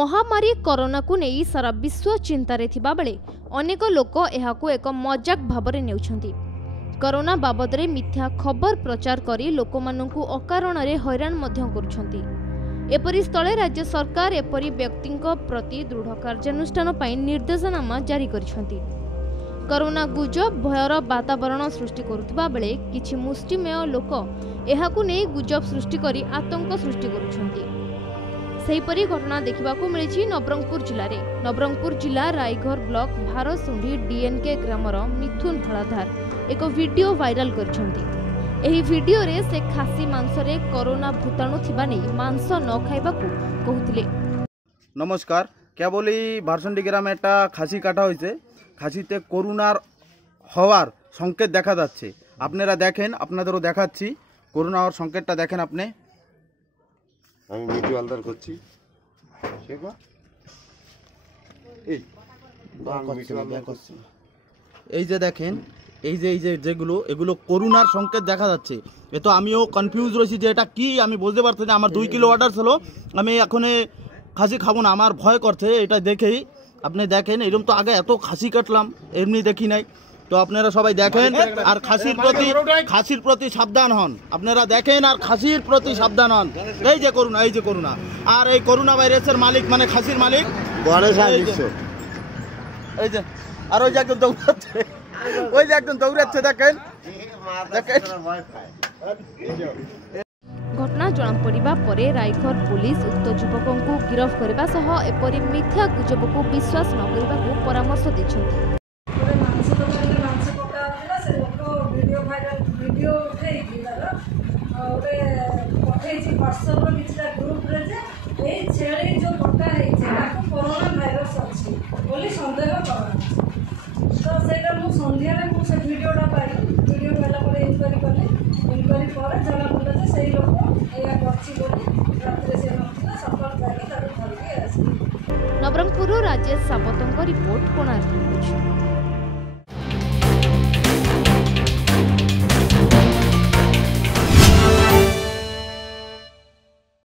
महामारी कोरोना को नहीं सारा विश्व चिंतारे थिबा बेले अनेक लोक एहाकु एक मजाक भावरे नेउछंती। कोरोना बाबदरे मिथ्या खबर प्रचार करी लोकमानंकु अकारणरे हैरान मध्य करुछंती। एपरि स्थले राज्य सरकार एपरि व्यक्तिंक प्रति दृढ़ कार्यानुष्ठान पई निर्देशनामा जारी करिछंती। कोरोना गुजब भयर वातावरण सृष्टि करुथिबा बेले किछि मुष्टिमेय लोक एहाकु नै गुजब सृष्टि करी आतंक सृष्टि करुछंती। सेहीपरि घटना देखिबाकू मिलिछि नवरंगपुर जिल्लारे। नवरंगपुर जिला रायघर ब्लॉक भारसुंडी डीएनके ग्रामर मिथुन हलाधार एक वीडियो वायरल करछंती। एही वीडियो रे से खासी मांस रे कोरोना भूताणु थिबा नै मांस न खाइबाकू कहउथिले। नमस्कार, क्या बोली भारसुंडी ग्रामे एटा खासी काटा हइছে। খাসিতে করোনার হওয়ার সংকেত দেখা যাচ্ছে। আপনারা দেখেন, আপনাদেরও দেখাচ্ছি করোনা হওয়ার সংকেতটা দেখেন আপনি। আমি ভিডিও আলদার করছি। এই যে দেখেন, এই যে যেগুলো এগুলো করোনার সংকেত দেখা যাচ্ছে। এ তো আমিও কনফিউজ রয়েছি যে এটা কি, আমি বুঝতে পারছি না। আমার 2 কিলো অর্ডার ছিল, আমি এখন খাসি খাবো না, আমার ভয় করছে এটা দেখেই। আপনি দেখেন এরকম তো আগে এত খাসি কাটলাম এমনি দেখি নাই। তো আপনারা সবাই দেখেন আর খাসির প্রতি সাবধান হন। আপনারা দেখেন আর খাসির প্রতি সাবধান হন। এই যে করোনা আর এই করোনা ভাইরাসের মালিক মানে খাসির মালিক এই যে আর ওই যে একদম দৌড়াচ্ছে দেখেন। घटना जणा पड़िबा परे रायघर पुलिस उक्त युवकों को गिरफ्त करबा सह एपरि मिथ्या गुजब को विश्वास न करबा को परामर्श दैछन्ति। तो सेटा मु संध्या रे मु से वीडियोटा पाई। वीडियो पाइला परे इंक्वायरी कले। इंक्वायरी पर जना पड़ला जे सही लोक एया करछि बोली रात्रि से नथिला सफल करी ताको धरके आसी। नवरंगपुर राजेश सावतंक रिपोर्ट कोणार्क न्यूज।